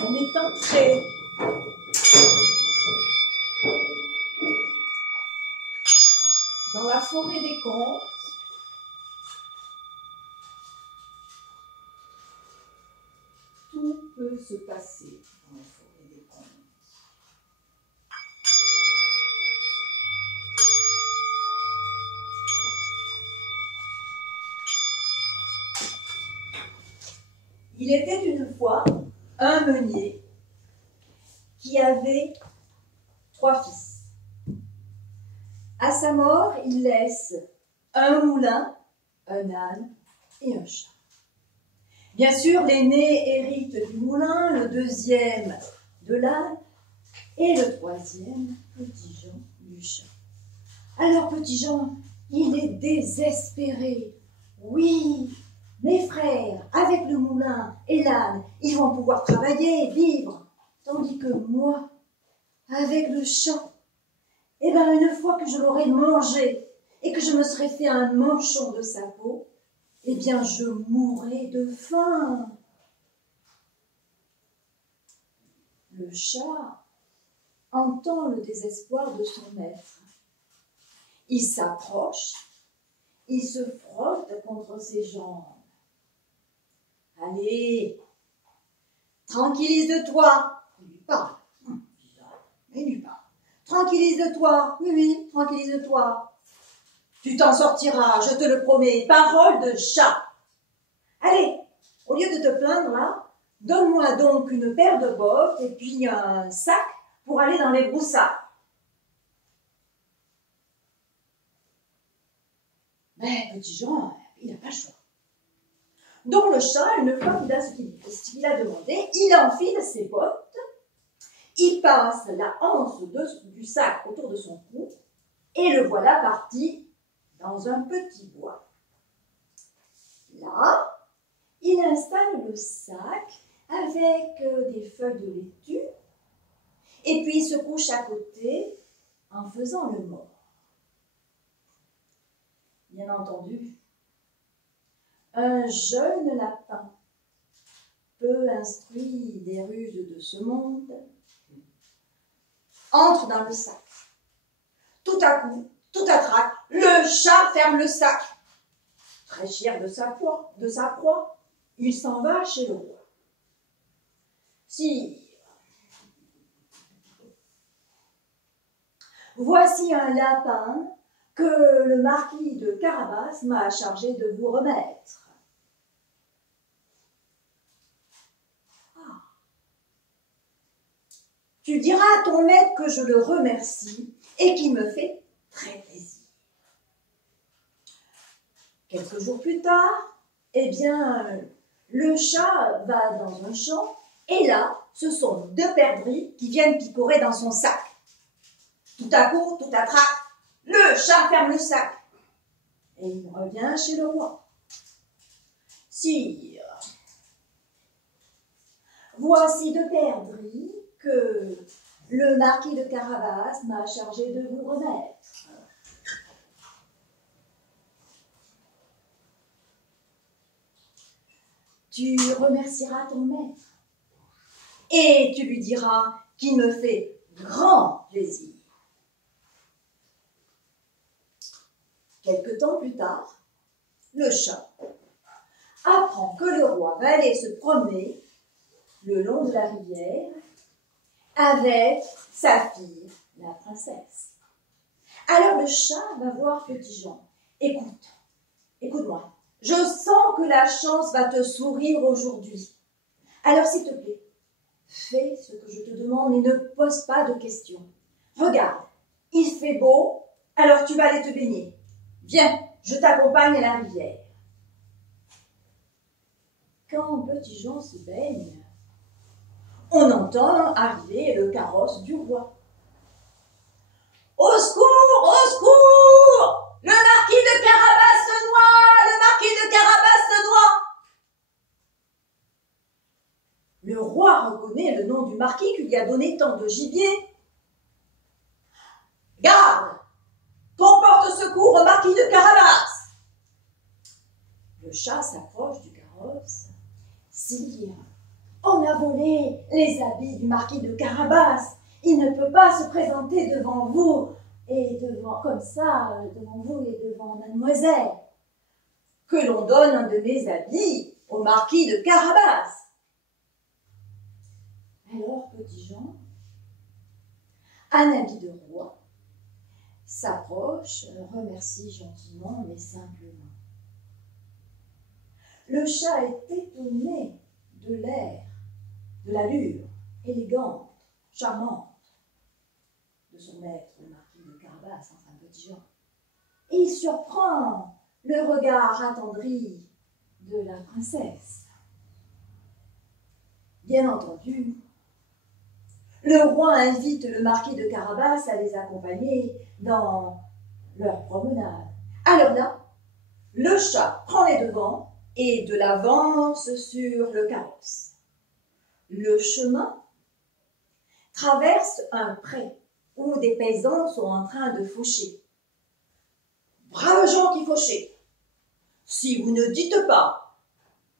On est entré dans la forêt des contes. Tout peut se passer dans la forêt des contes. Il était une fois un meunier qui avait 3 fils. À sa mort, il laisse un moulin, un âne et un chat. Bien sûr, l'aîné hérite du moulin, le deuxième de l'âne et le troisième, Petit Jean, du chat. Alors Petit Jean, il est désespéré. Oui, mes frères, avec le moulin et l'âne, ils vont pouvoir travailler, vivre. Tandis que moi, avec le chat, eh bien, une fois que je l'aurai mangé et que je me serai fait un manchon de sa peau, eh bien, je mourrai de faim. Le chat entend le désespoir de son maître. Il s'approche, il se frotte contre ses jambes. Allez, tranquillise-toi. Il lui parle. Il lui parle. Tranquillise-toi. Oui, oui, tranquillise-toi. Tu t'en sortiras, je te le promets. Parole de chat. Allez, au lieu de te plaindre là, donne-moi donc une paire de bottes et puis un sac pour aller dans les broussailles. Mais Petit Jean, il n'a pas le choix. Donc le chat, une fois qu'il a ce qu'il a demandé, il enfile ses bottes, il passe la anse du sac autour de son cou et le voilà parti dans un petit bois. Là, il installe le sac avec des feuilles de laitue et puis il se couche à côté en faisant le mort. Bien entendu, un jeune lapin, peu instruit des ruses de ce monde, entre dans le sac. Tout à coup, tout à trac, le chat ferme le sac. Très fier de sa proie, il s'en va chez le roi. Sire, voici un lapin que le marquis de Carabas m'a chargé de vous remettre. Tu diras à ton maître que je le remercie et qu'il me fait très plaisir. Quelques jours plus tard, eh bien, le chat va dans un champ et là, ce sont 2 perdrix qui viennent picorer dans son sac. Tout à coup, tout à trac, le chat ferme le sac et il revient chez le roi. Sire, voici 2 perdrix que le marquis de Carabas m'a chargé de vous remettre. Tu remercieras ton maître et tu lui diras qu'il me fait grand plaisir. Quelque temps plus tard, le chat apprend que le roi va aller se promener le long de la rivière avec sa fille, la princesse. Alors le chat va voir Petit Jean. Écoute-moi, je sens que la chance va te sourire aujourd'hui. Alors s'il te plaît, fais ce que je te demande et ne pose pas de questions. Regarde, il fait beau, alors tu vas aller te baigner. Viens, je t'accompagne à la rivière. Quand Petit Jean se baigne, on entend arriver le carrosse du roi. Au secours, au secours! Le marquis de Carabas se noie! Le marquis de Carabas se noie! Le roi reconnaît le nom du marquis qui lui a donné tant de gibier. Garde! Qu'on porte secours au marquis de Carabas! Le chat s'approche du carrosse. Sire, On a volé les habits du marquis de Carabas. Il ne peut pas se présenter devant vous et devant, comme ça, devant vous et devant mademoiselle. Que l'on donne un de mes habits au marquis de Carabas. Alors, petit Jean, un habit de roi, s'approche, remercie gentiment, mais simplement. Le chat est étonné de l'air, de l'allure élégante, charmante de son maître, le marquis de Carabas, enfin petit Jean. Et il surprend le regard attendri de la princesse. Bien entendu, le roi invite le marquis de Carabas à les accompagner dans leur promenade. Alors là, le chat prend les devants et de l'avance sur le carrosse. Le chemin traverse un pré où des paysans sont en train de faucher. Braves gens qui fauchez, si vous ne dites pas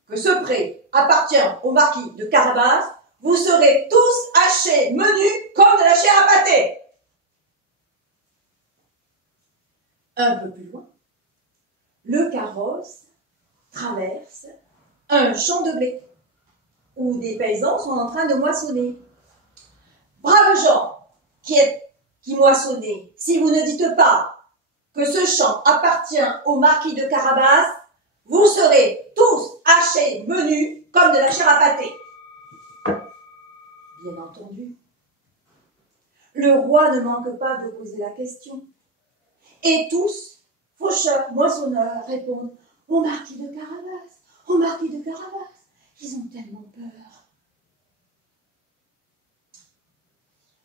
que ce pré appartient au marquis de Carabas, vous serez tous hachés, menus comme de la chair à pâté. Un peu plus loin, le carrosse traverse un champ de blé où des paysans sont en train de moissonner. Braves gens qui moissonnez, si vous ne dites pas que ce champ appartient au marquis de Carabas, vous serez tous hachés, menus comme de la chair à pâté. Bien entendu, le roi ne manque pas de poser la question. Et tous, faucheurs, moissonneurs, répondent « Au marquis de Carabas, au marquis de Carabas !» Ils ont tellement peur.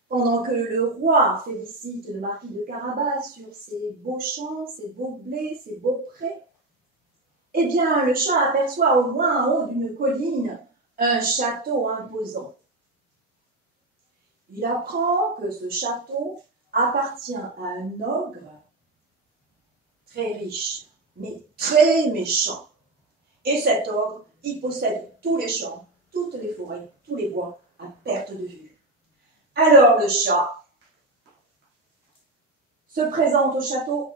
Pendant que le roi félicite le marquis de Carabas sur ses beaux champs, ses beaux blés, ses beaux prés, eh bien, le chat aperçoit au loin, en haut d'une colline, un château imposant. Il apprend que ce château appartient à un ogre très riche, mais très méchant. Et cet ogre, il possède tous les champs, toutes les forêts, tous les bois, à perte de vue. Alors le chat se présente au château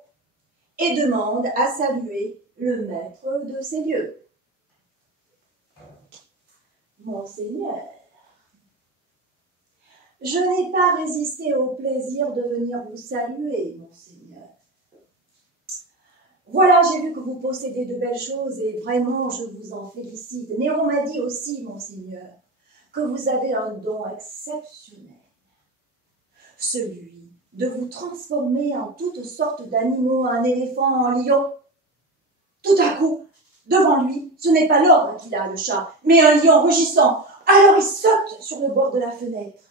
et demande à saluer le maître de ces lieux. Monseigneur, je n'ai pas résisté au plaisir de venir vous saluer, monseigneur. Voilà, j'ai vu que vous possédez de belles choses et vraiment, je vous en félicite. Mais on m'a dit aussi, monseigneur, que vous avez un don exceptionnel. Celui de vous transformer en toutes sortes d'animaux, un éléphant, un lion. Tout à coup, devant lui, ce n'est pas l'ogre qu'il a, le chat, mais un lion rugissant. Alors il saute sur le bord de la fenêtre.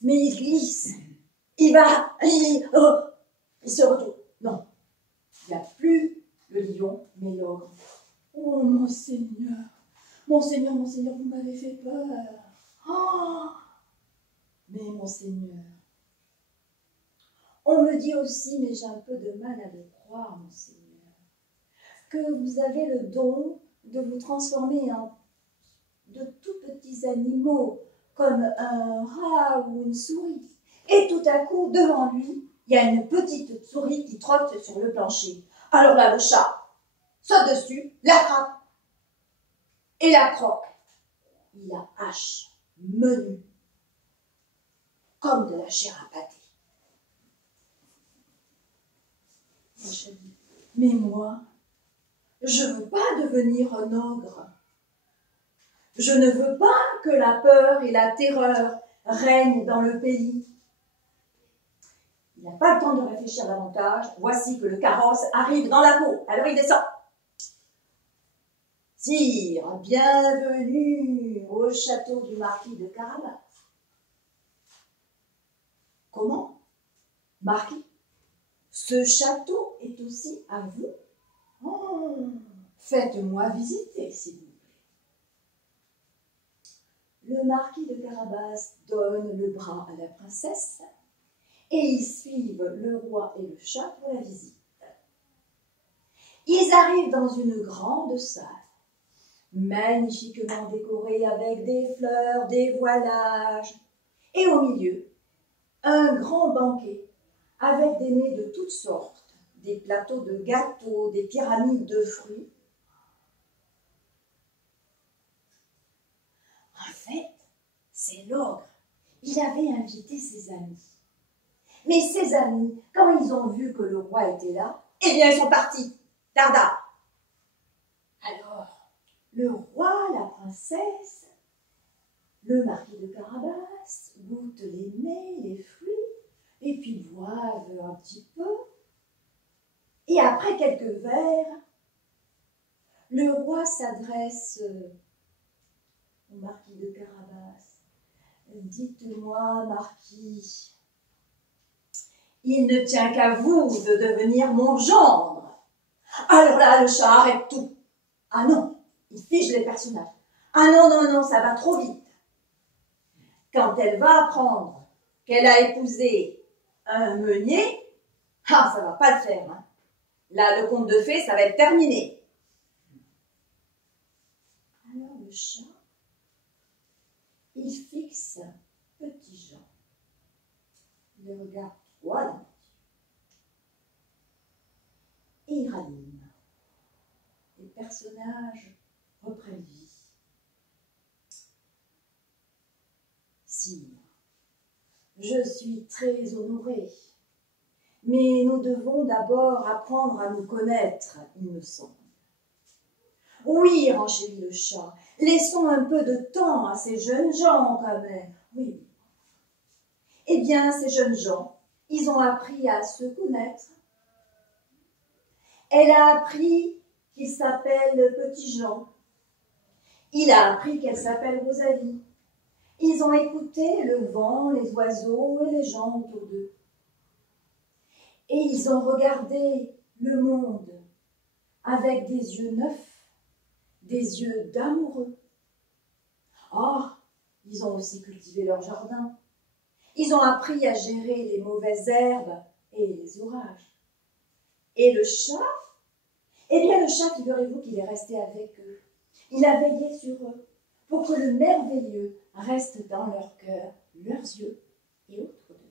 Mais il glisse, il se retourne. Non, il n'y a plus le lion, mais l'ogre. Oh, monseigneur, monseigneur, monseigneur, vous m'avez fait peur. Oh, mais monseigneur, on me dit aussi, mais j'ai un peu de mal à le croire, monseigneur, que vous avez le don de vous transformer en de tout petits animaux, comme un rat ou une souris. Et tout à coup, devant lui, il y a une petite souris qui trotte sur le plancher. Alors là, le chat saute dessus, l'attrape et la croque. Il la hache, menue, comme de la chair à pâté. Mais moi, je ne veux pas devenir un ogre. Je ne veux pas que la peur et la terreur règnent dans le pays. Il n'a pas le temps de réfléchir davantage. Voici que le carrosse arrive dans la cour. Alors il descend. Sire, bienvenue au château du marquis de Carabas. Comment? Marquis, ce château est aussi à vous? Oh, faites-moi visiter, s'il vous plaît. Le marquis de Carabas donne le bras à la princesse et ils suivent le roi et le chat pour la visite. Ils arrivent dans une grande salle magnifiquement décoré avec des fleurs, des voilages. Et au milieu, un grand banquet avec des mets de toutes sortes, des plateaux de gâteaux, des pyramides de fruits. En fait, c'est l'ogre. Il avait invité ses amis. Mais ses amis, quand ils ont vu que le roi était là, eh bien, ils sont partis. Darda. Alors, le roi, la princesse, le marquis de Carabas goûtent les mets, les fruits, et puis boivent un petit peu. Et après quelques verres, le roi s'adresse au marquis de Carabas. Dites-moi, marquis, il ne tient qu'à vous de devenir mon gendre. Alors là, le chat arrête tout. Ah non, il fige les personnages. Ah non, non, non, ça va trop vite. Quand elle va apprendre qu'elle a épousé un meunier, ah, ça va pas le faire. Hein. Là, le conte de fées, ça va être terminé. Alors le chat, il fixe Petit Jean. Il le regarde droit dans les yeux. Et il ranime. Les personnages reprennent vie. Sire, je suis très honorée, mais nous devons d'abord apprendre à nous connaître, il me semble. Oui, renchérit le chat, laissons un peu de temps à ces jeunes gens quand même. Oui. Eh bien, ces jeunes gens, ils ont appris à se connaître. Elle a appris qu'il s'appelle Petit Jean. Il a appris qu'elle s'appelle Rosalie. Ils ont écouté le vent, les oiseaux et les gens autour d'eux. Et ils ont regardé le monde avec des yeux neufs, des yeux d'amoureux. Ah, ils ont aussi cultivé leur jardin. Ils ont appris à gérer les mauvaises herbes et les orages. Et le chat, eh bien le chat, figurez-vous qu'il est resté avec eux. Il a veillé sur eux pour que le merveilleux reste dans leur cœur, leurs yeux et autour d'eux.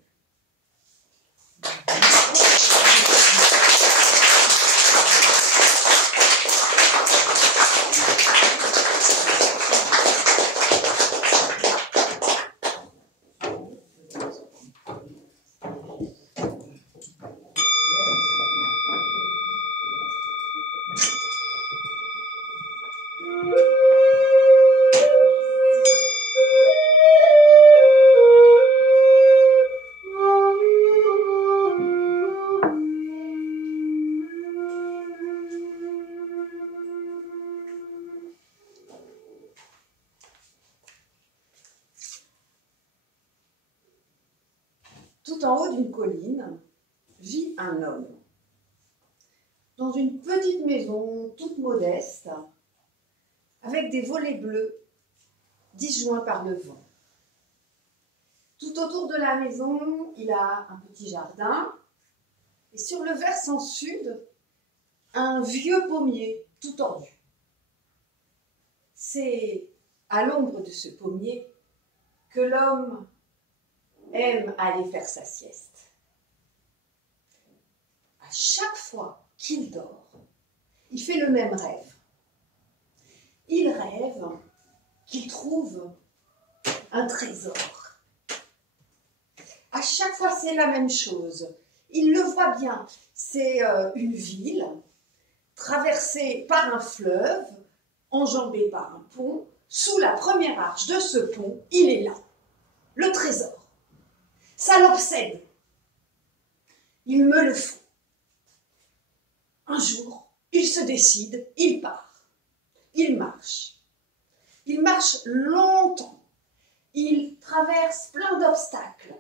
Tout en haut d'une colline vit un homme, dans une petite maison toute modeste, avec des volets bleus disjoints par le vent. Tout autour de la maison, il a un petit jardin, et sur le versant sud, un vieux pommier tout tordu. C'est à l'ombre de ce pommier que l'homme aime aller faire sa sieste. À chaque fois qu'il dort, il fait le même rêve. Il rêve qu'il trouve un trésor. À chaque fois, c'est la même chose. Il le voit bien. C'est une ville traversée par un fleuve, enjambée par un pont. Sous la première arche de ce pont, il est là, le trésor. Ça l'obsède. Il me le faut. Un jour, il se décide, il part. Il marche. Il marche longtemps. Il traverse plein d'obstacles.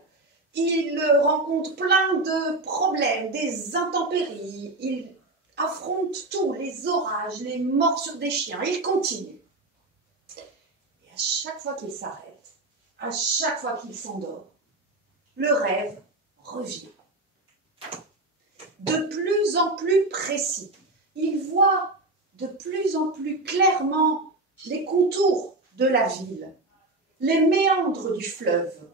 Il rencontre plein de problèmes, des intempéries. Il affronte tout, les orages, les morsures des chiens. Il continue. Et à chaque fois qu'il s'arrête, à chaque fois qu'il s'endort, le rêve revient. De plus en plus précis. Il voit de plus en plus clairement les contours de la ville, les méandres du fleuve.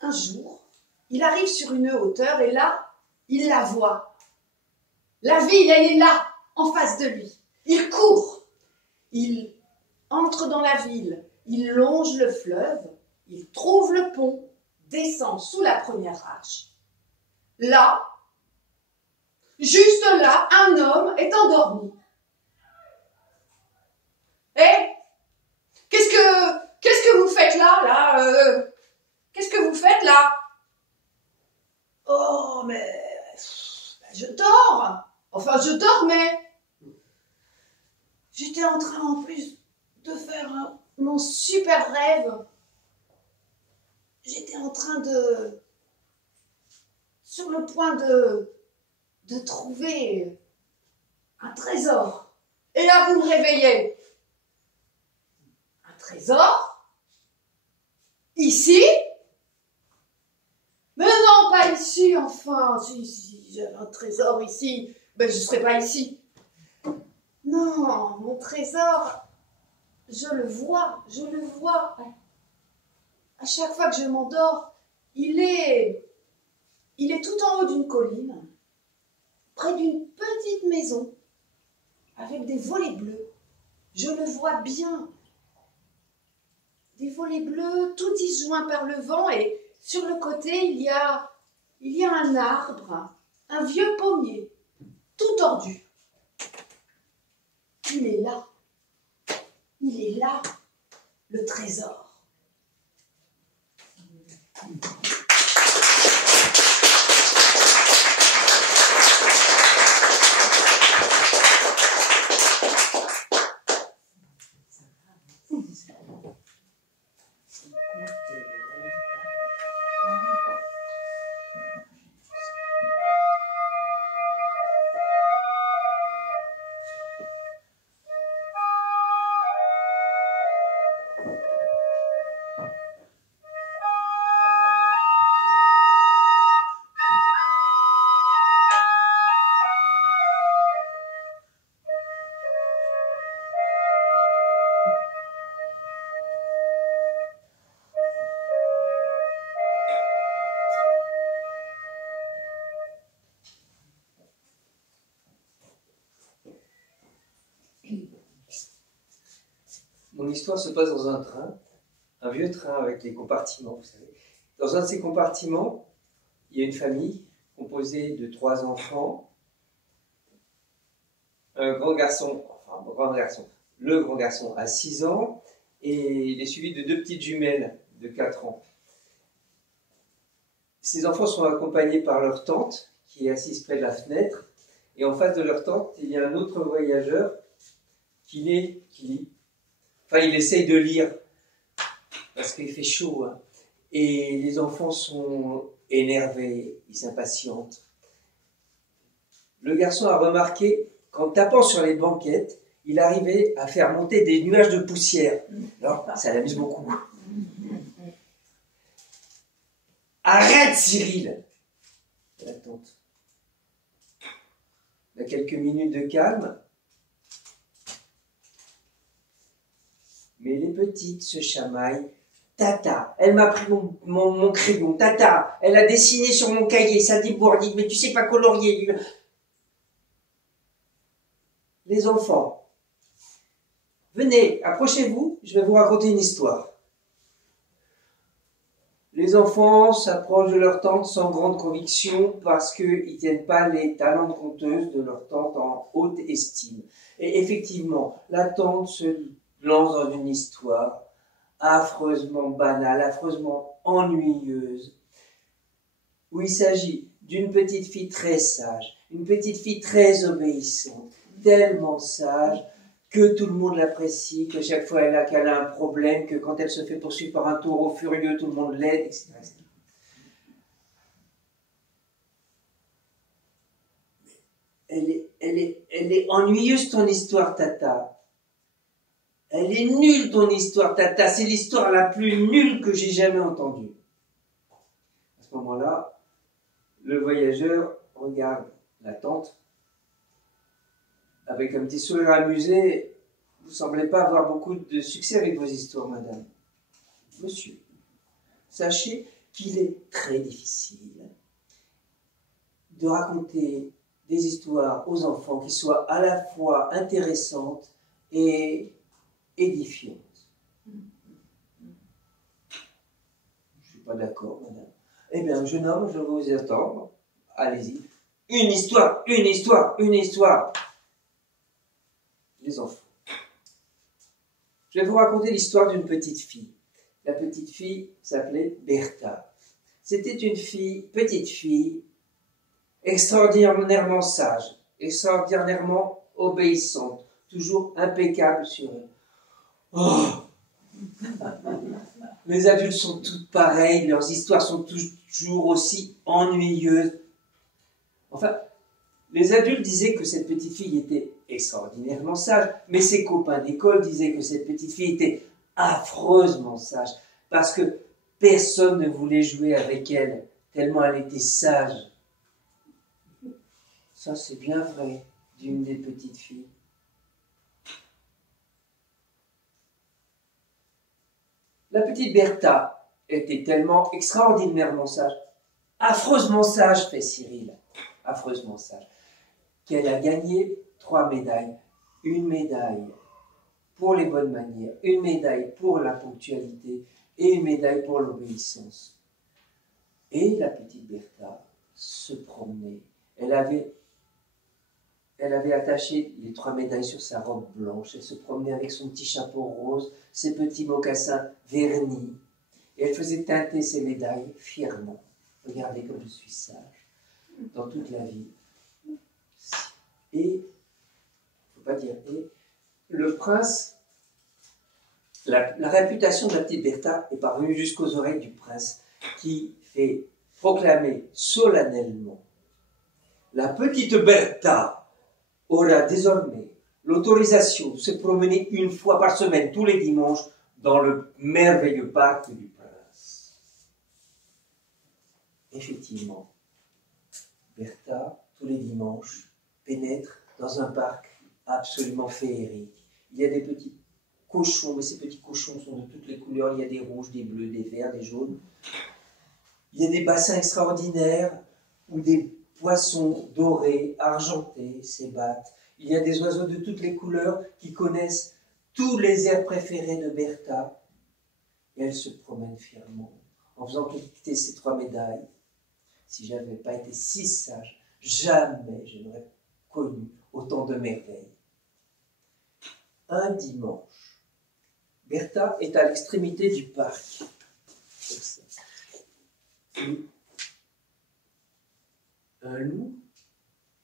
Un jour, il arrive sur une hauteur et là, il la voit. La ville, elle est là, en face de lui. Il court, il entre dans la ville, il longe le fleuve, il trouve le pont, descend sous la première arche. Là, juste là, un homme est endormi. Eh, qu'est-ce que vous faites là, qu'est-ce que vous faites là? Oh, mais je dors. Enfin, je dormais. J'étais en train en plus de faire mon super rêve. J'étais en train sur le point de trouver un trésor. Et là, vous me réveillez. Un trésor? Ici? Mais non, pas ici, enfin. Si j'avais un trésor ici, ben je ne serais pas ici. Non, mon trésor, je le vois. À chaque fois que je m'endors, il est tout en haut d'une colline, près d'une petite maison, avec des volets bleus. Je le vois bien. Des volets bleus, tout disjoints par le vent, et sur le côté, il y a un arbre, un vieux pommier, tout tordu. Il est là, le trésor. Mon histoire se passe dans un train, un vieux train avec les compartiments, vous savez. Dans un de ces compartiments, il y a une famille composée de 3 enfants, un grand garçon, le grand garçon a 6 ans, et il est suivi de 2 petites jumelles de 4 ans. Ces enfants sont accompagnés par leur tante, qui est assise près de la fenêtre, et en face de leur tante, il y a un autre voyageur qui lit. Enfin, il essaye de lire, parce qu'il fait chaud, hein. Et les enfants sont énervés, ils s'impatientent. Le garçon a remarqué qu'en tapant sur les banquettes, il arrivait à faire monter des nuages de poussière. Alors, ça l'amuse beaucoup. Arrête, Cyril! La tante. Il y a quelques minutes de calme. Mais les petites se chamaillent. Tata, elle m'a pris mon crayon. Tata, elle a dessiné sur mon cahier. Ça débourdit, mais tu sais pas colorier. Les enfants, venez, approchez-vous, je vais vous raconter une histoire. Les enfants s'approchent de leur tante sans grande conviction parce qu'ils ne tiennent pas les talents de conteuse de leur tante en haute estime. Et effectivement, la tante se lance dans une histoire affreusement banale, affreusement ennuyeuse, où il s'agit d'une petite fille très sage, une petite fille très obéissante, tellement sage que tout le monde l'apprécie, que chaque fois qu'elle a un problème, que quand elle se fait poursuivre par un taureau furieux, tout le monde l'aide, etc. Elle est ennuyeuse ton histoire, Tata. Elle est nulle ton histoire, Tata. C'est l'histoire la plus nulle que j'ai jamais entendue. À ce moment-là, le voyageur regarde la tante avec un petit sourire amusé, vous ne semblez pas avoir beaucoup de succès avec vos histoires, madame. Monsieur, sachez qu'il est très difficile de raconter des histoires aux enfants qui soient à la fois intéressantes et édifiantes. Je ne suis pas d'accord, madame. Eh bien, jeune homme, je vais vous attendre. Allez-y. Une histoire, une histoire, une histoire. Les enfants. Je vais vous raconter l'histoire d'une petite fille. La petite fille s'appelait Bertha. C'était une fille, petite fille, extraordinairement sage, extraordinairement obéissante, toujours impeccable sur elle. Oh, les adultes sont toutes pareilles, leurs histoires sont toujours aussi ennuyeuses. Enfin, les adultes disaient que cette petite fille était extraordinairement sage, mais ses copains d'école disaient que cette petite fille était affreusement sage, parce que personne ne voulait jouer avec elle, tellement elle était sage. Ça, c'est bien vrai d'une des petites filles. La petite Bertha était tellement extraordinairement sage, affreusement sage, fait Cyril, affreusement sage, qu'elle a gagné 3 médailles. Une médaille pour les bonnes manières, une médaille pour la ponctualité et une médaille pour l'obéissance. Et la petite Bertha se promenait. Elle avait attaché les 3 médailles sur sa robe blanche. Elle se promenait avec son petit chapeau rose, ses petits mocassins vernis. Et elle faisait teinter ses médailles fièrement. Regardez comme je suis sage dans toute la vie. Et, il ne faut pas dire et, le prince, la réputation de la petite Bertha est parvenue jusqu'aux oreilles du prince qui fait proclamer solennellement: la petite Bertha aura désormais l'autorisation de se promener une fois par semaine, tous les dimanches, dans le merveilleux parc du prince. Effectivement, Bertha, tous les dimanches, pénètre dans un parc absolument féerique. Il y a des petits cochons, mais ces petits cochons sont de toutes les couleurs. Il y a des rouges, des bleus, des verts, des jaunes. Il y a des bassins extraordinaires où des poissons dorés, argentés s'ébattent. Il y a des oiseaux de toutes les couleurs qui connaissent tous les airs préférés de Bertha. Et elle se promène fièrement en faisant cliqueter ces 3 médailles. Si je n'avais pas été si sage, jamais je n'aurais connu autant de merveilles. Un dimanche, Bertha est à l'extrémité du parc. Et un loup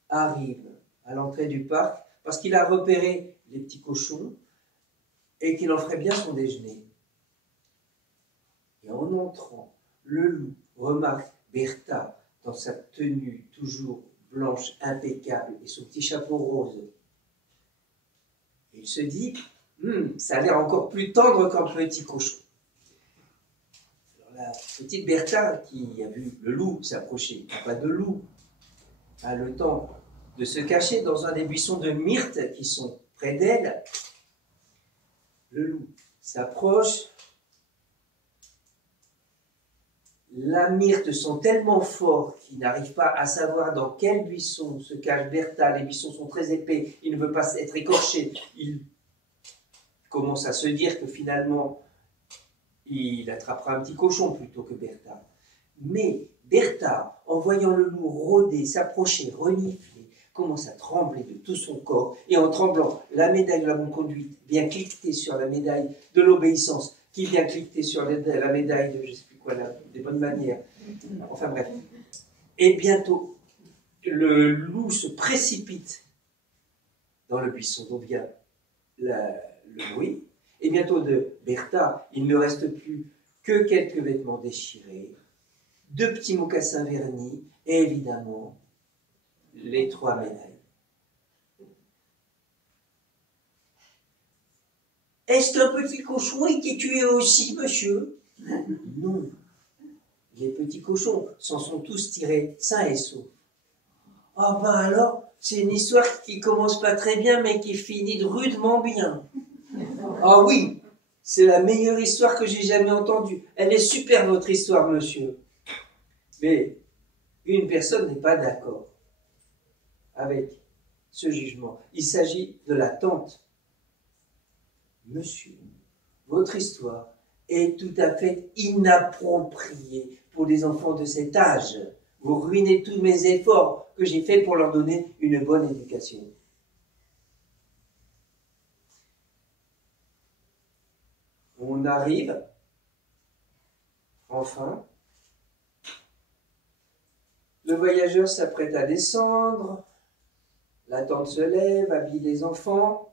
arrive à l'entrée du parc parce qu'il a repéré les petits cochons et qu'il en ferait bien son déjeuner. Et en entrant, le loup remarque Bertha dans sa tenue toujours blanche, impeccable, et son petit chapeau rose. Et il se dit, ça a l'air encore plus tendre qu'un petit cochon. Alors la petite Bertha, qui a vu le loup s'approcher, n'a pas de loup, a le temps de se cacher dans un des buissons de myrte qui sont près d'elle. Le loup s'approche. La myrte sont tellement forts qu'il n'arrive pas à savoir dans quel buisson se cache Bertha. Les buissons sont très épais, il ne veut pas être écorché. Il commence à se dire que finalement, il attrapera un petit cochon plutôt que Bertha. Mais Bertha, en voyant le loup rôder, s'approcher, renifler, commence à trembler de tout son corps, et en tremblant, la médaille de la bonne conduite vient cliqueter sur la médaille de l'obéissance, qui vient cliqueter sur la médaille de, je ne sais plus quoi, des bonnes manières. Enfin bref. Et bientôt, le loup se précipite dans le buisson dont vient le bruit, et bientôt de Bertha, il ne reste plus que quelques vêtements déchirés, 2 petits mocassins vernis, et évidemment, les 3 médailles. Est-ce qu'un petit cochon a été tué aussi, monsieur? Non. Les petits cochons s'en sont tous tirés sains et saufs. Ah ben alors, c'est une histoire qui commence pas très bien, mais qui finit rudement bien. Ah oui, c'est la meilleure histoire que j'ai jamais entendue. Elle est super, votre histoire, monsieur. Mais une personne n'est pas d'accord avec ce jugement. Il s'agit de la tante. Monsieur, votre histoire est tout à fait inappropriée pour des enfants de cet âge. Vous ruinez tous mes efforts que j'ai faits pour leur donner une bonne éducation. On arrive, enfin. Le voyageur s'apprête à descendre. La tante se lève, habille les enfants.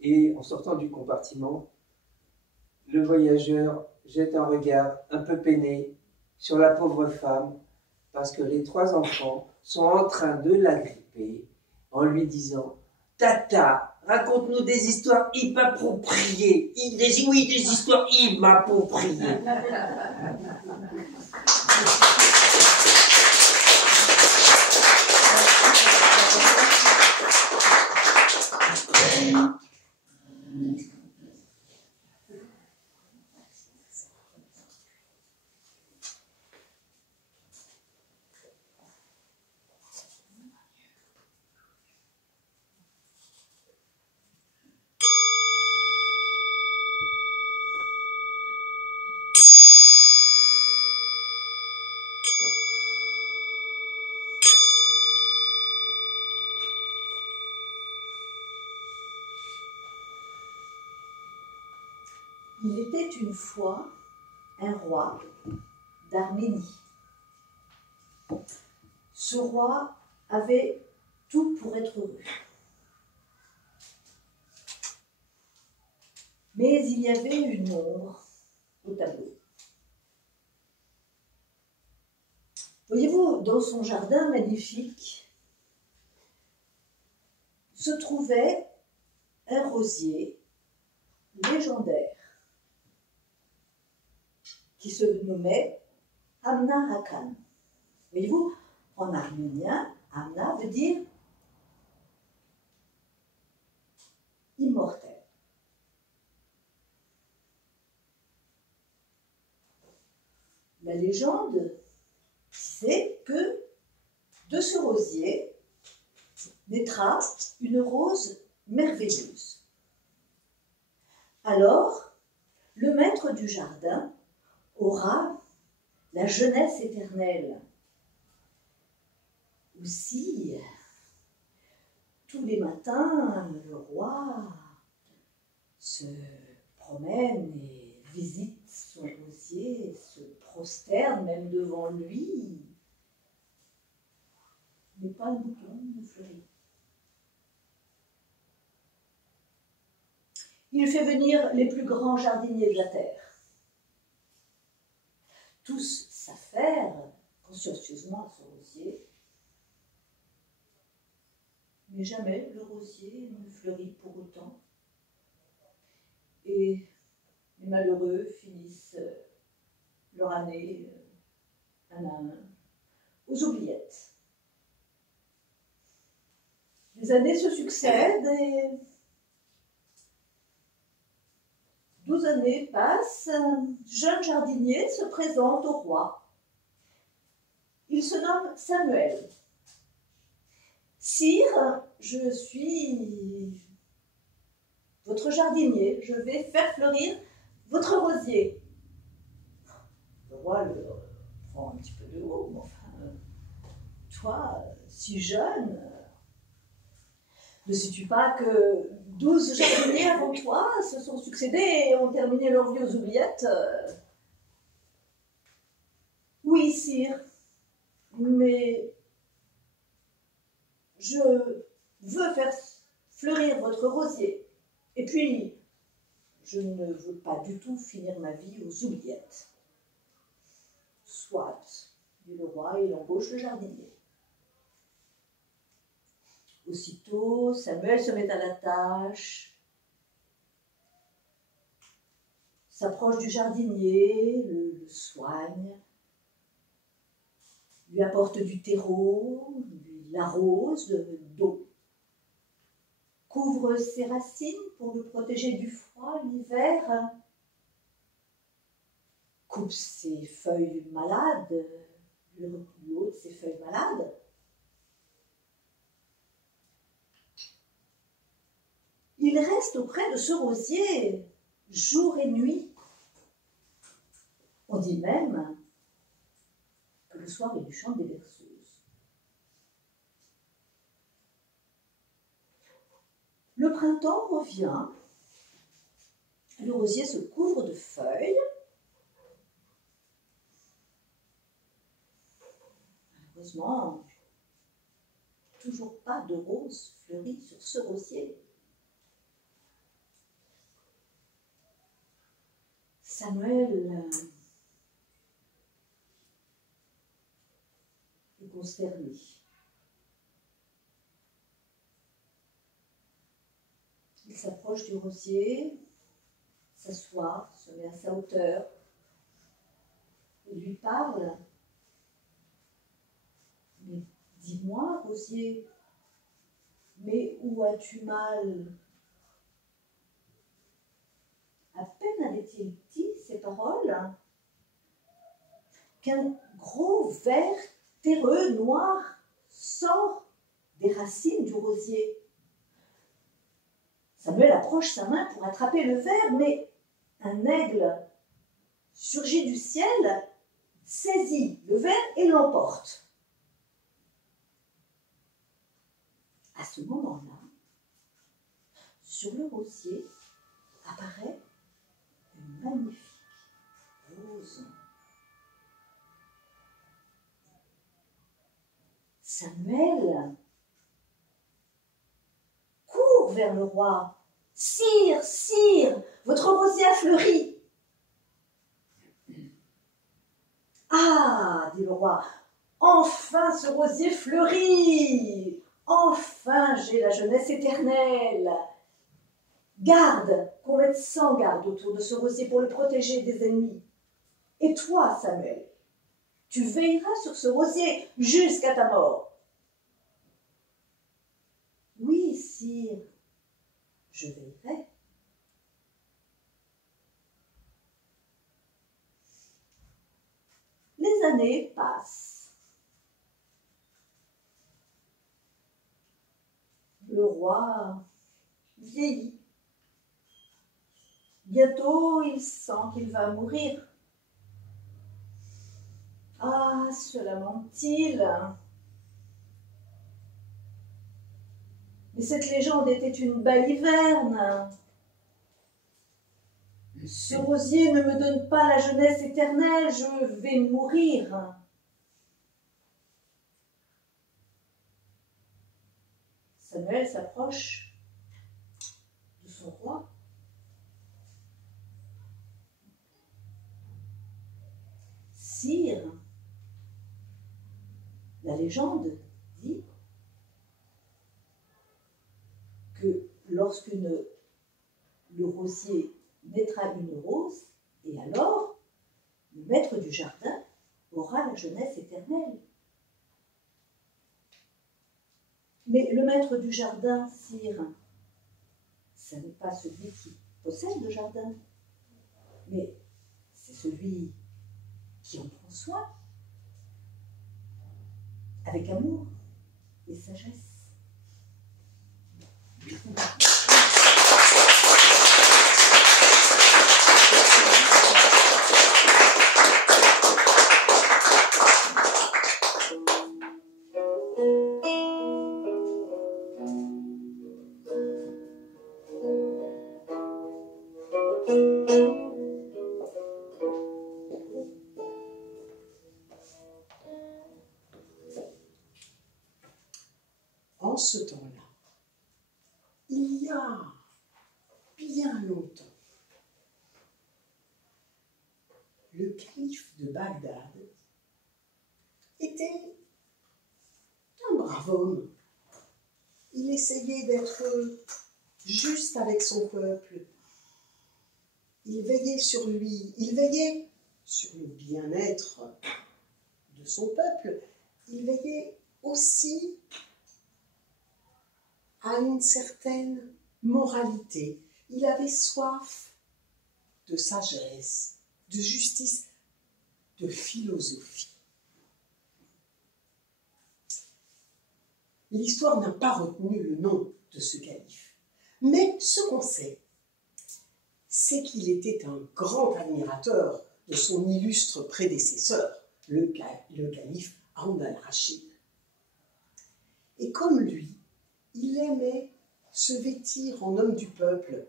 Et en sortant du compartiment, le voyageur jette un regard un peu peiné sur la pauvre femme parce que les 3 enfants sont en train de l'agripper en lui disant « Tata, raconte-nous des histoires inappropriées. Oui, des histoires inappropriées. » Il était une fois un roi d'Arménie. Ce roi avait tout pour être heureux. Mais il y avait une ombre au tableau. Voyez-vous, dans son jardin magnifique se trouvait un rosier légendaire qui se nommait Amna Hakan. Voyez-vous, en arménien, Amna veut dire immortel. La légende disait que de ce rosier naîtra une rose merveilleuse. Alors, le maître du jardin aura la jeunesse éternelle. Aussi, tous les matins, le roi se promène et visite son rosier, se prosterne même devant lui. Mais pas un bouton ne fleurit. Il fait venir les plus grands jardiniers de la terre. Tous s'affairent consciencieusement à son rosier, mais jamais le rosier ne fleurit pour autant. Et les malheureux finissent leur année un à un aux oubliettes. Les années se succèdent et 12 années passent. Un jeune jardinier se présente au roi. Il se nomme Samuel. Sire, je suis votre jardinier. Je vais faire fleurir votre rosier. Le roi le prend un petit peu de haut. Mais enfin, toi, si jeune, ne sais-tu pas que 12 jardiniers avant toi se sont succédés et ont terminé leur vie aux oubliettes? Oui, sire, mais je veux faire fleurir votre rosier. Et puis, je ne veux pas du tout finir ma vie aux oubliettes. Soit, dit le roi, il embauche le jardinier. Aussitôt, Samuel se met à la tâche, s'approche du jardinier, le soigne, lui apporte du terreau, lui Il l'arrose d'eau, couvre ses racines pour le protéger du froid l'hiver, coupe ses feuilles malades, le haut de ses feuilles malades. Il reste auprès de ce rosier jour et nuit. On dit même que le soir, il lui chante des berceuses. Le printemps revient, le rosier se couvre de feuilles. Malheureusement, toujours pas de roses fleuries sur ce rosier. Samuel est consterné. Il s'approche du rosier, s'assoit, se met à sa hauteur et lui parle. Mais dis-moi, rosier, mais où as-tu mal? À peine avait-il dit ces paroles qu'un gros ver terreux, noir, sort des racines du rosier. Samuel approche sa main pour attraper le ver, mais un aigle surgit du ciel, saisit le ver et l'emporte. À ce moment-là, sur le rosier apparaît une magnifique rose. Samuel court vers le roi. « Sire, sire, votre rosier a fleuri !»« Ah, dit le roi, enfin ce rosier fleurit! Enfin j'ai la jeunesse éternelle !» Garde, qu'on mette 100 gardes autour de ce rosier pour le protéger des ennemis. Et toi, Samuel, tu veilleras sur ce rosier jusqu'à ta mort. Oui, sire, je veillerai. Les années passent. Le roi vieillit. Bientôt, il sent qu'il va mourir. Ah, se lamente-t-il. Mais cette légende était une baliverne. Ce rosier ne me donne pas la jeunesse éternelle, je vais mourir. Samuel s'approche de son roi. Sire, la légende dit que lorsque le rosier mettra une rose, et alors le maître du jardin aura la jeunesse éternelle. Mais le maître du jardin, sire, ce n'est pas celui qui possède le jardin, mais c'est celui qui en prend soin, avec amour et sagesse. En ce temps-là, il y a bien longtemps, le calife de Bagdad était un brave homme. Il essayait d'être juste avec son peuple. Il veillait sur lui, il veillait sur le bien-être de son peuple, il veillait aussi à une certaine moralité. Il avait soif de sagesse, de justice, de philosophie. L'histoire n'a pas retenu le nom de ce calife. Mais ce qu'on sait, c'est qu'il était un grand admirateur de son illustre prédécesseur, le calife Haroun al-Rachid. Et comme lui, il aimait se vêtir en homme du peuple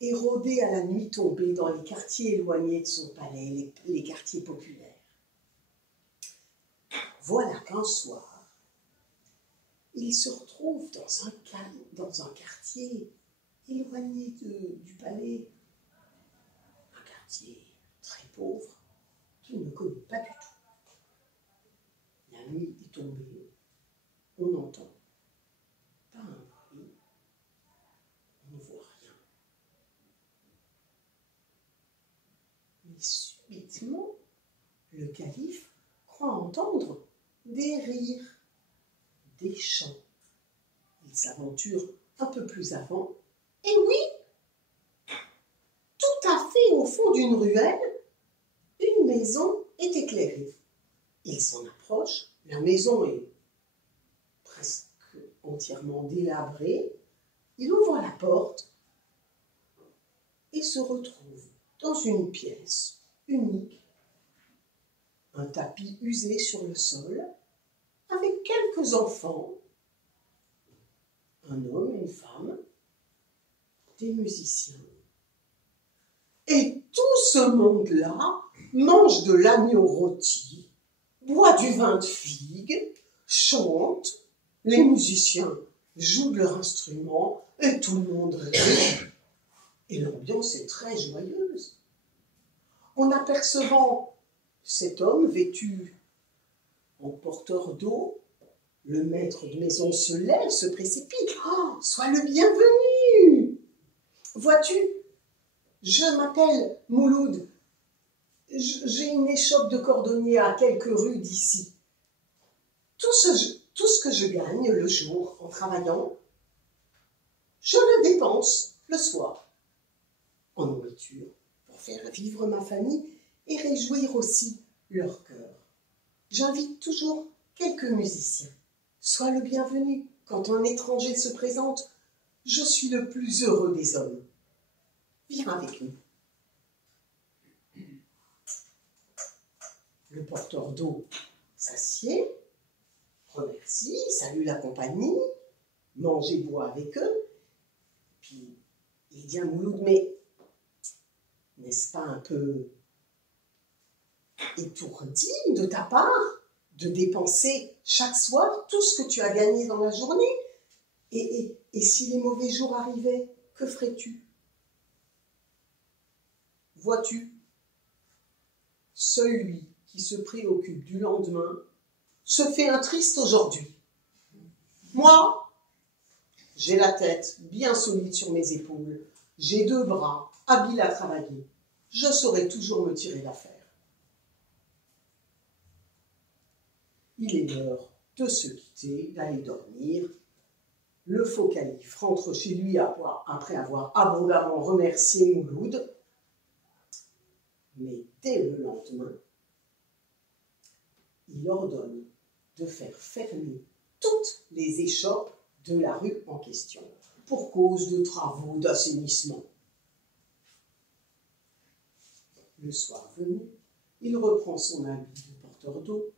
et rôder à la nuit tombée dans les quartiers éloignés de son palais, les quartiers populaires. Voilà qu'un soir, il se retrouve dans un quartier éloigné du palais, un quartier très pauvre qu'il ne connaît pas du tout. La nuit est tombée, on n'entend pas un bruit, on ne voit rien. Mais subitement, le calife croit entendre des rires, des chants. Il s'aventure un peu plus avant, et oui, tout à fait au fond d'une ruelle, une maison est éclairée. Il s'en approche, la maison est presque entièrement délabrée. Il ouvre la porte et se retrouve dans une pièce unique, un tapis usé sur le sol, avec quelques enfants, un homme, une femme, des musiciens. Et tout ce monde-là mange de l'agneau rôti, boit du vin de figue, chante, les musiciens jouent de leur instrument et tout le monde rit. Et l'ambiance est très joyeuse. En apercevant cet homme vêtu en porteur d'eau, le maître de maison se lève, se précipite. « Oh, sois le bienvenu! Vois-tu, je m'appelle Mouloud. J'ai une échoppe de cordonnier à quelques rues d'ici. Tout ce que je gagne le jour en travaillant, je le dépense le soir en nourriture pour faire vivre ma famille et réjouir aussi leur cœur. J'invite toujours quelques musiciens. Sois le bienvenu. Quand un étranger se présente, je suis le plus heureux des hommes. Viens avec nous. » Le porteur d'eau s'assied, remercie, salue la compagnie, mange et boit avec eux. Puis il dit à Mouloud, mais n'est-ce pas un peu étourdi de ta part de dépenser chaque soir tout ce que tu as gagné dans la journée? Et si les mauvais jours arrivaient, que ferais-tu? Vois-tu, celui qui se préoccupe du lendemain se fait un triste aujourd'hui. Moi, j'ai la tête bien solide sur mes épaules, j'ai 2 bras, habiles à travailler. Je saurai toujours me tirer d'affaire. Il est l'heure de se quitter, d'aller dormir. Le faux calife rentre chez lui après avoir abondamment remercié Mouloud. Mais dès le lendemain, il ordonne de faire fermer toutes les échoppes de la rue en question pour cause de travaux d'assainissement. Le soir venu, il reprend son habit de porteur d'eau,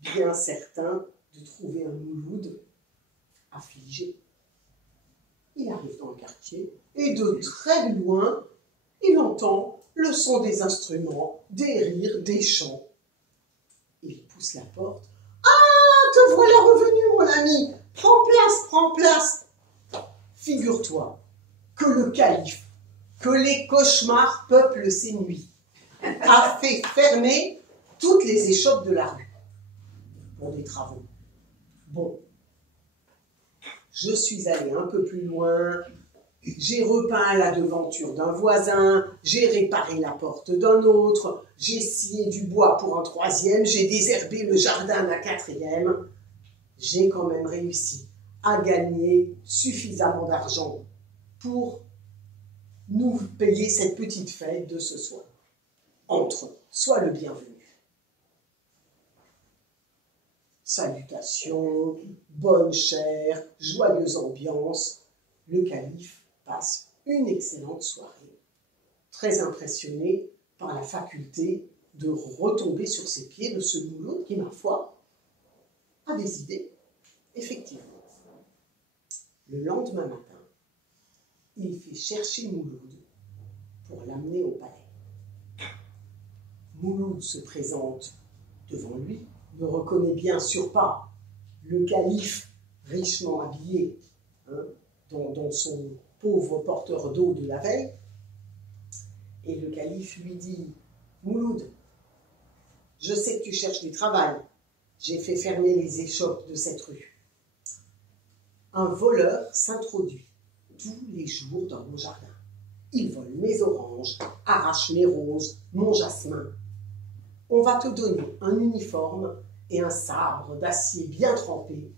bien certain de trouver un Mouloud affligé. Il arrive dans le quartier et de très loin, il entend le son des instruments, des rires, des chants. Il pousse la porte. « Ah, te voilà revenu, mon ami! Prends place! Figure-toi que le calife, que les cauchemars peuplent ses nuits, a fait fermer toutes les échoppes de la rue pour des travaux. Bon, je suis allé un peu plus loin, j'ai repeint la devanture d'un voisin, j'ai réparé la porte d'un autre, j'ai scié du bois pour un 3e, j'ai désherbé le jardin d'un 4e. j'ai quand même réussi à gagner suffisamment d'argent pour nous payer cette petite fête de ce soir. Entre, sois le bienvenu. Salutations, bonne chère, joyeuse ambiance. Le calife passe une excellente soirée, très impressionné par la faculté de retomber sur ses pieds de ce Mouloud qui, ma foi, a des idées, effectivement. Le lendemain matin, il fait chercher Mouloud pour l'amener au palais. Mouloud se présente devant lui, ne reconnaît bien sûr pas le calife richement habillé dans son pauvre porteur d'eau de la veille. Et le calife lui dit « Mouloud, je sais que tu cherches du travail. J'ai fait fermer les échoppes de cette rue. Un voleur s'introduit tous les jours dans mon jardin. Il vole mes oranges, arrache mes roses, mon jasmin. On va te donner un uniforme et un sabre d'acier bien trempé.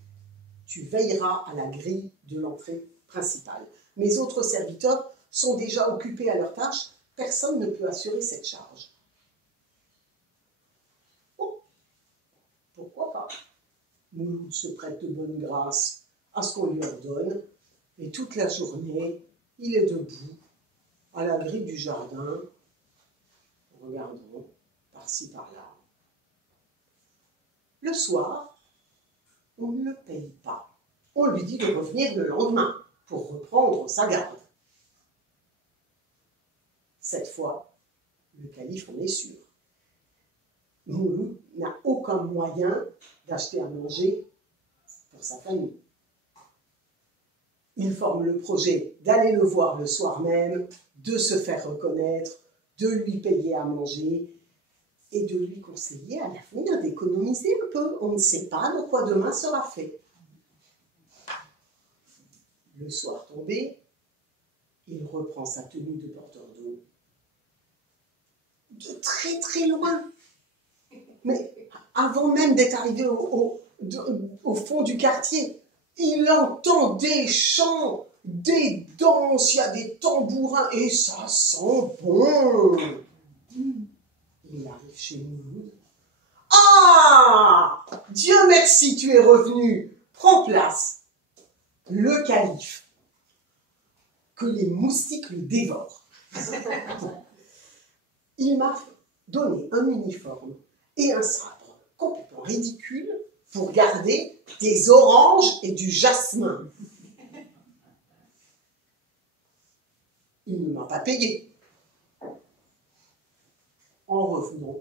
Tu veilleras à la grille de l'entrée principale. Mes autres serviteurs sont déjà occupés à leur tâche. Personne ne peut assurer cette charge. » Oh, pourquoi pas? Mouloud se prête de bonne grâce à ce qu'on lui ordonne, et toute la journée, il est debout à la grille du jardin, regardant par-ci par-là. Le soir, on ne le paye pas. On lui dit de revenir le lendemain pour reprendre sa garde. Cette fois, le calife en est sûr. Mouloud n'a aucun moyen d'acheter à manger pour sa famille. Il forme le projet d'aller le voir le soir même, de se faire reconnaître, de lui payer à manger et de lui conseiller à l'avenir d'économiser un peu. On ne sait pas de quoi demain sera fait. Le soir tombé, il reprend sa tenue de porteur d'eau. De très très loin. Mais avant même d'être arrivé au fond du quartier, il entend des chants, des danses, il y a des tambourins et ça sent bon. Il arrive chez Mouloud. Ah! Dieu merci, tu es revenu. Prends place. Le calife. Que les moustiques le dévorent. Il m'a donné un uniforme et un sabre complètement ridicule pour garder des oranges et du jasmin. Il ne m'a pas payé. En revenant,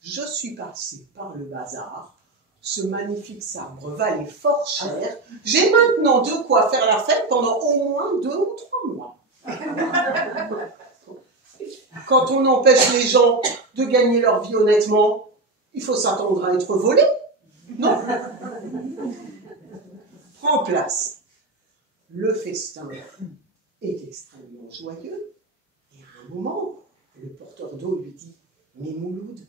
je suis passé par le bazar. Ce magnifique sabre valait fort cher. J'ai maintenant de quoi faire la fête pendant au moins 2 ou 3 mois. Quand on empêche les gens de gagner leur vie honnêtement, il faut s'attendre à être volé. Non. Prends place. Le festin est extrêmement joyeux. Et à un moment, le porteur d'eau lui dit « Mais Mouloud,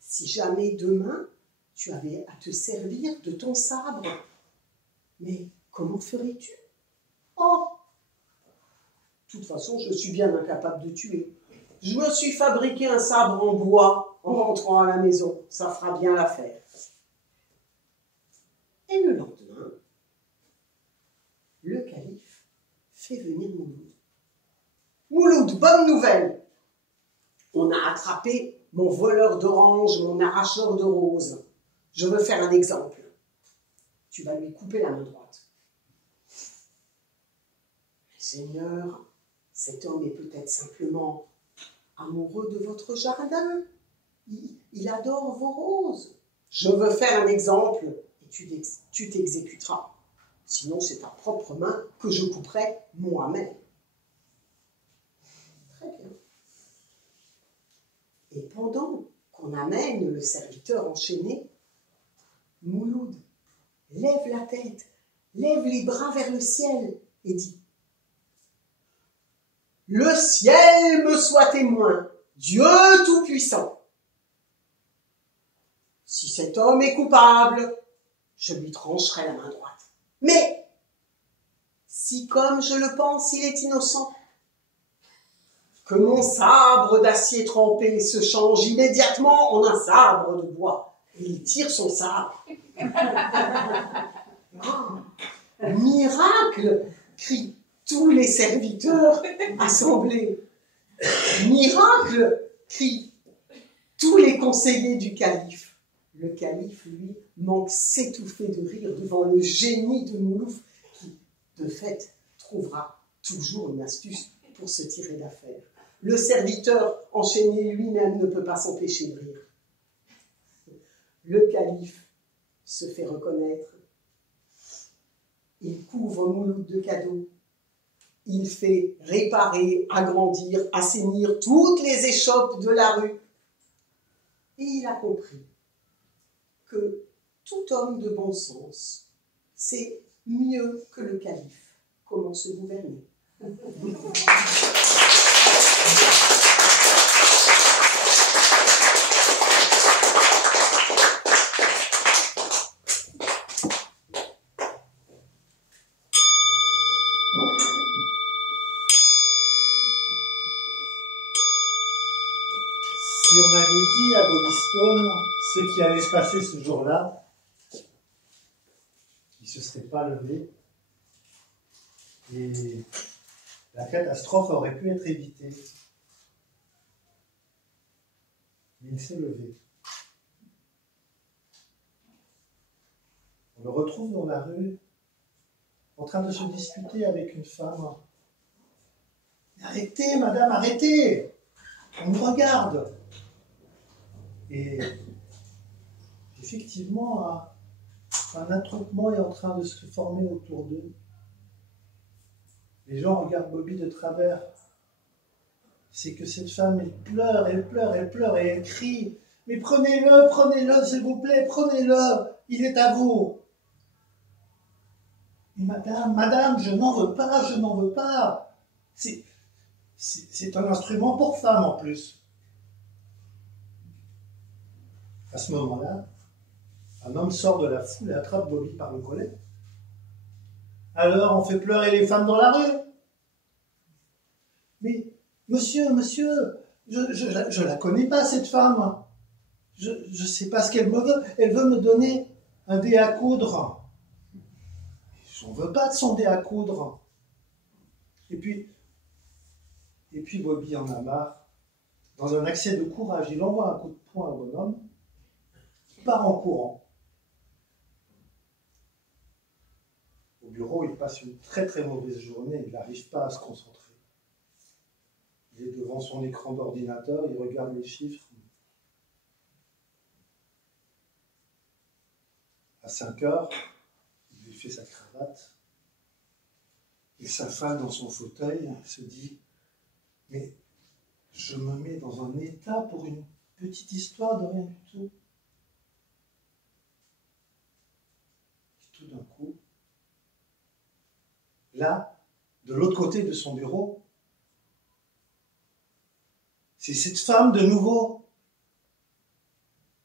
si jamais demain, tu avais à te servir de ton sabre, mais comment ferais-tu? Oh, de toute façon, je suis bien incapable de tuer. Je me suis fabriqué un sabre en bois en rentrant à la maison. Ça fera bien l'affaire. » Et le lendemain, le calife fait venir Mouloud. « Mouloud, bonne nouvelle! On a attrapé mon voleur d'oranges, mon arracheur de roses. Je veux faire un exemple. Tu vas lui couper la main droite. » « Seigneur, cet homme est peut-être simplement amoureux de votre jardin. Il adore vos roses. Je veux faire un exemple et tu t'exécuteras. Sinon, c'est ta propre main que je couperai moi-même. » Très bien. Et pendant qu'on amène le serviteur enchaîné, Mouloud lève la tête, lève les bras vers le ciel et dit « Le ciel me soit témoin, Dieu Tout-Puissant. Si cet homme est coupable, je lui trancherai la main droite. Mais, si comme je le pense, il est innocent, que mon sabre d'acier trempé se change immédiatement en un sabre de bois. Et il tire son sabre. Oh, miracle, crient tous les serviteurs assemblés. Miracle, crient tous les conseillers du calife. Le calife, lui, manque s'étouffer de rire devant le génie de Moulouf qui, de fait, trouvera toujours une astuce pour se tirer d'affaire. Le serviteur enchaîné lui-même ne peut pas s'empêcher de rire. Le calife se fait reconnaître. Il couvre Mouloud de cadeaux. Il fait réparer, agrandir, assainir toutes les échoppes de la rue. Et il a compris que tout homme de bon sens sait mieux que le calife comment se gouverner. Si on avait dit à Bobby Stone ce qui allait se passer ce jour-là, il ne se serait pas levé et la catastrophe aurait pu être évitée. Mais il s'est levé. On le retrouve dans la rue, en train de se disputer avec une femme. « Arrêtez, madame, arrêtez! On me regarde !» Et effectivement, un attroupement est en train de se former autour d'eux. Les gens regardent Bobby de travers. C'est que cette femme, elle pleure, elle pleure, elle pleure et elle crie. « Mais prenez-le, s'il vous plaît, prenez-le, il est à vous. » « Mais madame, je n'en veux pas, je n'en veux pas. C'est un instrument pour femme en plus. » À ce moment-là, un homme sort de la foule et attrape Bobby par le collet. « Alors, on fait pleurer les femmes dans la rue. »« Mais, monsieur, je la connais pas, cette femme. Je sais pas ce qu'elle me veut. Elle veut me donner un dé à coudre. J'en veux pas de son dé à coudre. » Et puis Bobby en a marre. Dans un accès de courage, il envoie un coup de poing au bonhomme. Il part en courant. Au bureau, il passe une très très mauvaise journée. Il n'arrive pas à se concentrer. Il est devant son écran d'ordinateur, il regarde les chiffres. À 5 heures, il lui fait sa cravate. Il s'affale dans son fauteuil, il se dit « Mais je me mets dans un état pour une petite histoire de rien du tout. » Et tout d'un coup, là, de l'autre côté de son bureau, c'est cette femme de nouveau.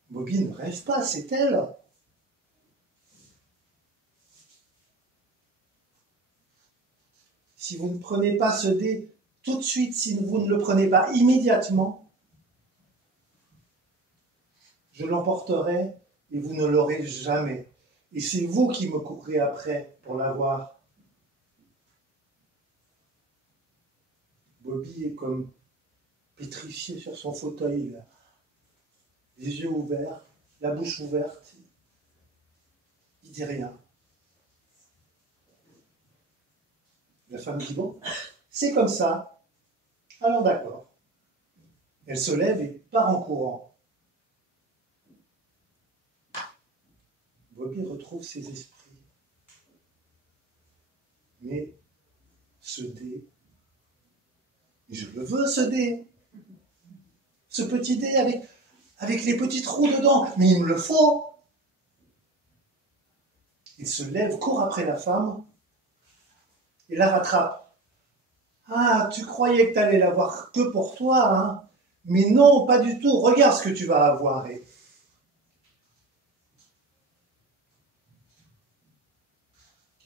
Bobby ne rêve pas, c'est elle. Si vous ne prenez pas ce dé tout de suite, si vous ne le prenez pas immédiatement, je l'emporterai et vous ne l'aurez jamais. Et c'est vous qui me courrez après pour l'avoir. Bobby est comme pétrifié sur son fauteuil, là. Les yeux ouverts, la bouche ouverte. Il dit rien. La femme dit « Bon, c'est comme ça. Alors d'accord. » Elle se lève et part en courant. Bobby retrouve ses esprits. Mais ce dé, je le veux ce dé. Ce petit dé avec les petits trous dedans. Mais il me le faut. Il se lève, court après la femme et la rattrape. « Ah, tu croyais que tu allais l'avoir que pour toi, hein? Mais non, pas du tout. Regarde ce que tu vas avoir. »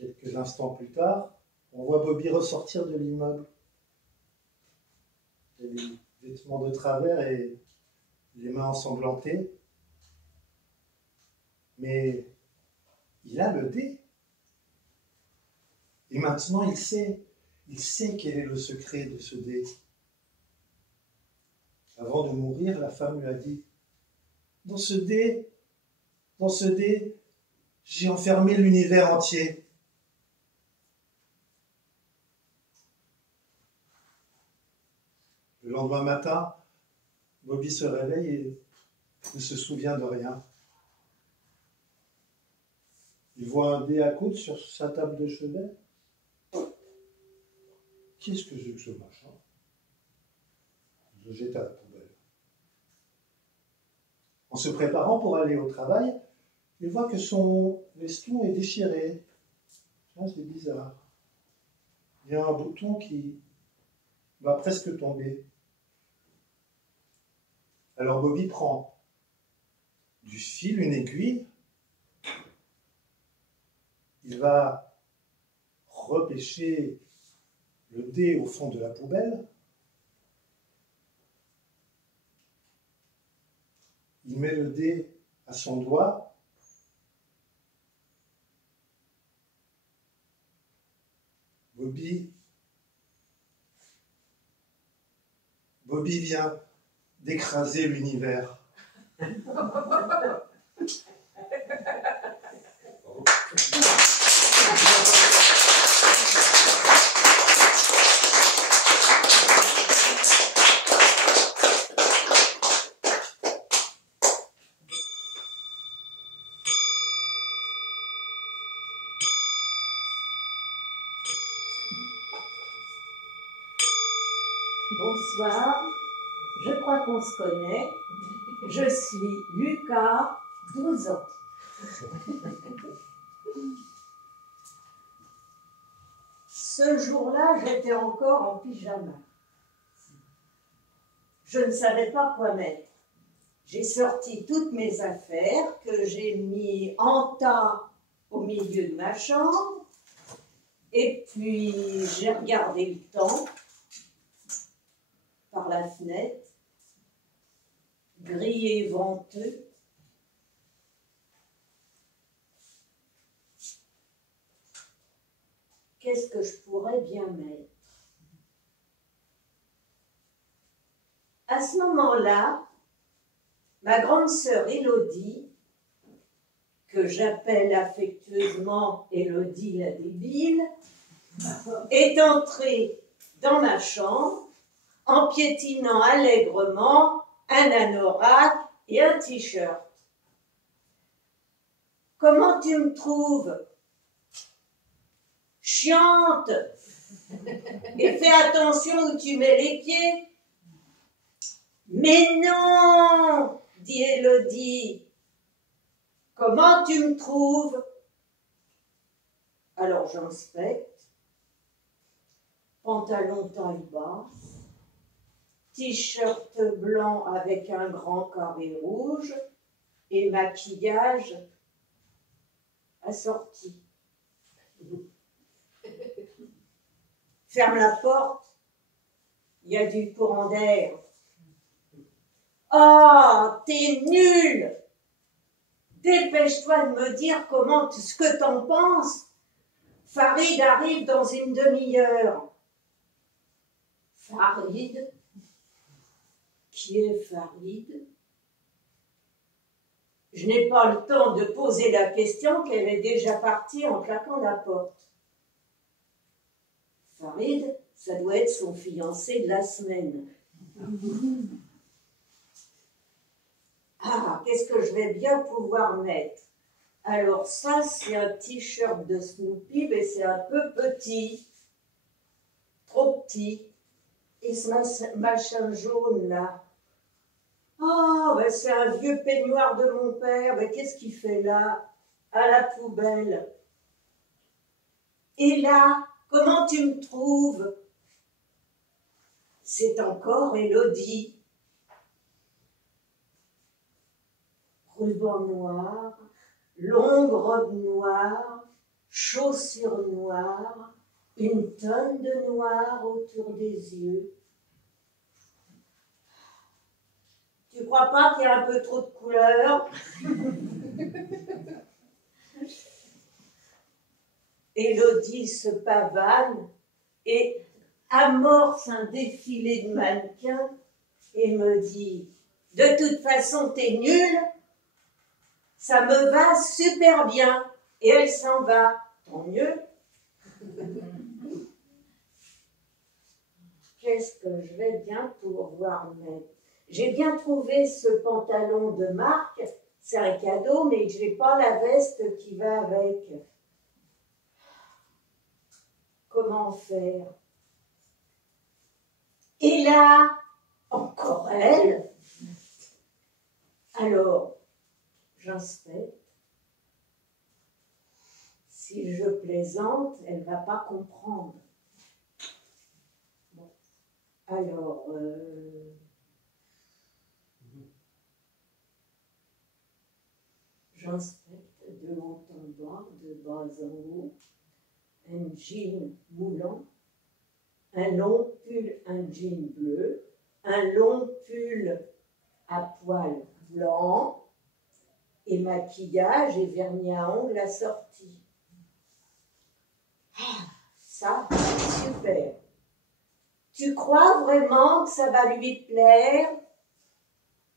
Quelques instants plus tard, on voit Bobby ressortir de l'immeuble. Il a les vêtements de travers et les mains ensanglantées. Mais il a le dé. Et maintenant, il sait quel est le secret de ce dé. Avant de mourir, la femme lui a dit, dans ce dé, j'ai enfermé l'univers entier. Le lendemain matin, Bobby se réveille et ne se souvient de rien. Il voit un dé à coudre sur sa table de chevet. Qu'est-ce que c'est que ce machin? Je le jette à la poubelle. En se préparant pour aller au travail, il voit que son veston est déchiré. Ah, c'est bizarre. Il y a un bouton qui va presque tomber. Alors Bobby prend du fil, une aiguille. Il va repêcher le dé au fond de la poubelle. Il met le dé à son doigt. Bobby vient d'écraser l'univers. Bonsoir, je crois qu'on se connaît. Je suis Lucas, 12 ans. Ce jour-là, j'étais encore en pyjama. Je ne savais pas quoi mettre. J'ai sorti toutes mes affaires que j'ai mis en tas au milieu de ma chambre. Et puis, j'ai regardé le temps par la fenêtre, gris et venteux. Qu'est-ce que je pourrais bien mettre? À ce moment-là, ma grande sœur Élodie, que j'appelle affectueusement Élodie la débile, est entrée dans ma chambre en piétinant allègrement un anorak et un t-shirt. « Comment tu me trouves? Chiante! Et fais attention où tu mets les pieds. » »« Mais non, dit Élodie. Comment tu me trouves? » Alors j'inspecte. Pantalon taille basse, t-shirt blanc avec un grand carré rouge et maquillage assorti. Ferme la porte, il y a du courant d'air. Oh, t'es nul! Dépêche-toi de me dire ce que t'en penses. Farid arrive dans une demi-heure. Farid? Qui est Farid? Je n'ai pas le temps de poser la question qu'elle est déjà partie en claquant la porte. Farid, ça doit être son fiancé de la semaine. Ah, qu'est-ce que je vais bien pouvoir mettre? Alors ça, c'est un t-shirt de Snoopy, mais c'est un peu petit. Trop petit. Et ce machin jaune là. Oh, ben c'est un vieux peignoir de mon père. Ben qu'est-ce qu'il fait là? À la poubelle. Et là, comment tu me trouves? C'est encore Élodie. Ruban noir, longue robe noire, chaussures noires, une tonne de noir autour des yeux. Tu crois pas qu'il y a un peu trop de couleurs? Élodie se pavane et amorce un défilé de mannequins et me dit « De toute façon, t'es nulle, ça me va super bien. » Et elle s'en va. Tant mieux. Qu'est-ce que je vais bien pouvoir mettre? J'ai bien trouvé ce pantalon de marque, c'est un cadeau, mais je n'ai pas la veste qui va avec. Comment faire? Et là, encore elle. Alors, j'inspecte. Si je plaisante, elle ne va pas comprendre. Bon. Alors, j'inspecte de haut en bas, de bas en haut, un jean moulant, un long pull, un jean bleu, un long pull à poils blancs, et maquillage et vernis à ongles assortis. Ah, ça, c'est super. Tu crois vraiment que ça va lui plaire?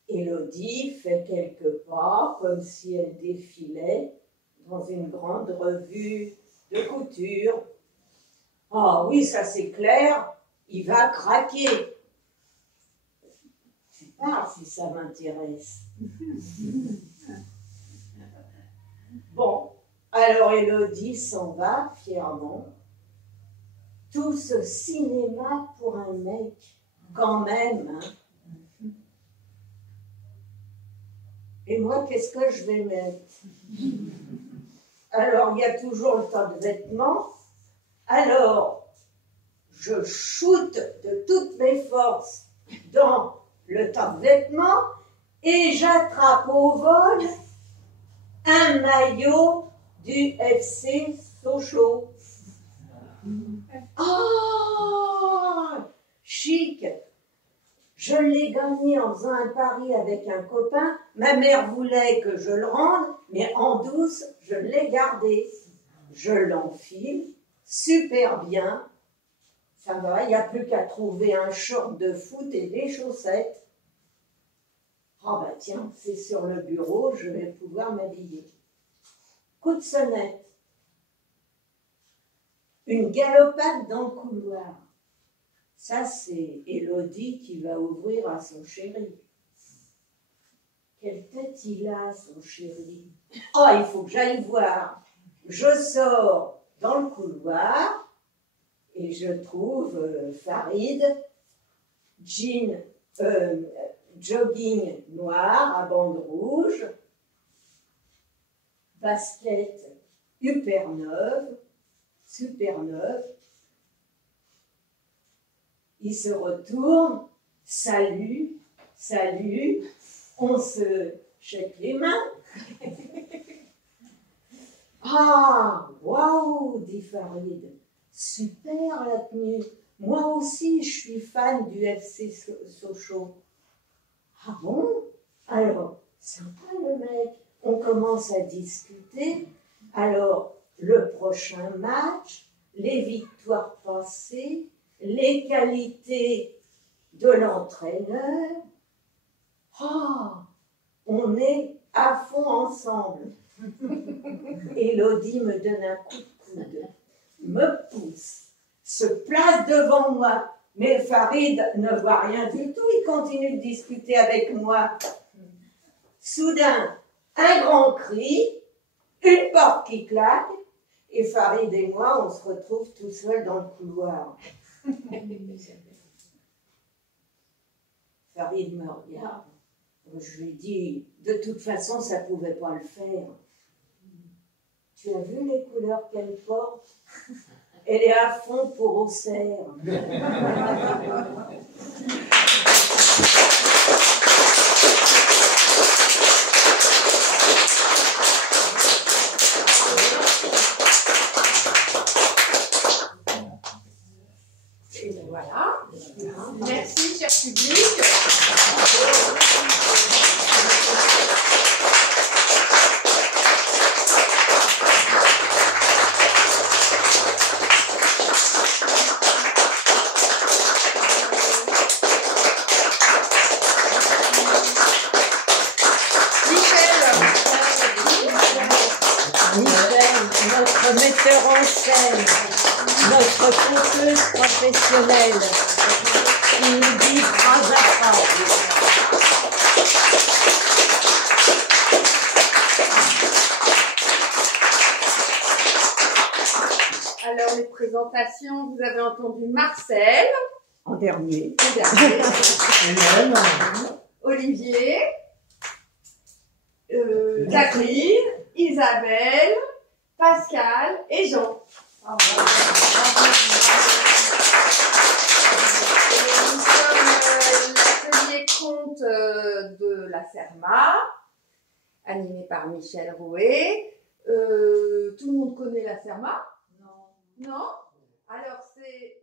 Élodie fait quelques pas comme si elle défilait dans une grande revue de couture. Ah oui, ça c'est clair, il va craquer. Tu parles si ça m'intéresse. Bon, alors Élodie s'en va fièrement. Tout ce cinéma pour un mec, quand même. Hein. Et moi, qu'est-ce que je vais mettre? Alors, il y a toujours le tas de vêtements. Alors, je shoote de toutes mes forces dans le tas de vêtements et j'attrape au vol un maillot du FC Sochaux. Oh, chic! Je l'ai gagné en faisant un pari avec un copain. Ma mère voulait que je le rende, mais en douce, je l'ai gardé. Je l'enfile, super bien. Ça va, il n'y a plus qu'à trouver un short de foot et des chaussettes. Ah bah tiens, c'est sur le bureau, je vais pouvoir m'habiller. Coup de sonnette. Une galopade dans le couloir. Ça, c'est Élodie qui va ouvrir à son chéri. Quelle tête il a, son chéri? Oh, il faut que j'aille voir. Je sors dans le couloir et je trouve Farid, jean, jogging noir à bandes rouges, basket super neuve. Il se retourne, salut, on se shake les mains. Ah, waouh, dit Farid, super la tenue. Moi aussi, je suis fan du FC Sochaux. Ah bon? Alors, sympa le mec. On commence à discuter. Alors, le prochain match, les victoires passées, les qualités de l'entraîneur. Ah, on est à fond ensemble. Élodie me donne un coup de coude, me pousse, se place devant moi. Mais Farid ne voit rien du tout, il continue de discuter avec moi. Soudain, un grand cri, une porte qui claque, et Farid et moi, on se retrouve tout seuls dans le couloir. Farid me regarde. Je lui dis, de toute façon, ça ne pouvait pas le faire. Tu as vu les couleurs qu'elle porte? Elle est à fond pour Auxerre. Voilà. Merci, cher public. Notre metteur en scène, notre conteuse professionnelle, qui nous dit phrase à phrase. Alors, les présentations, vous avez entendu Marcel, En dernier. Hélène, Olivier, Catherine, Isabelle, Pascal et Jean. Nous sommes l'atelier conte de la CERMA, animé par Michel Rouet. Tout le monde connaît la CERMA? Non. Non? Alors c'est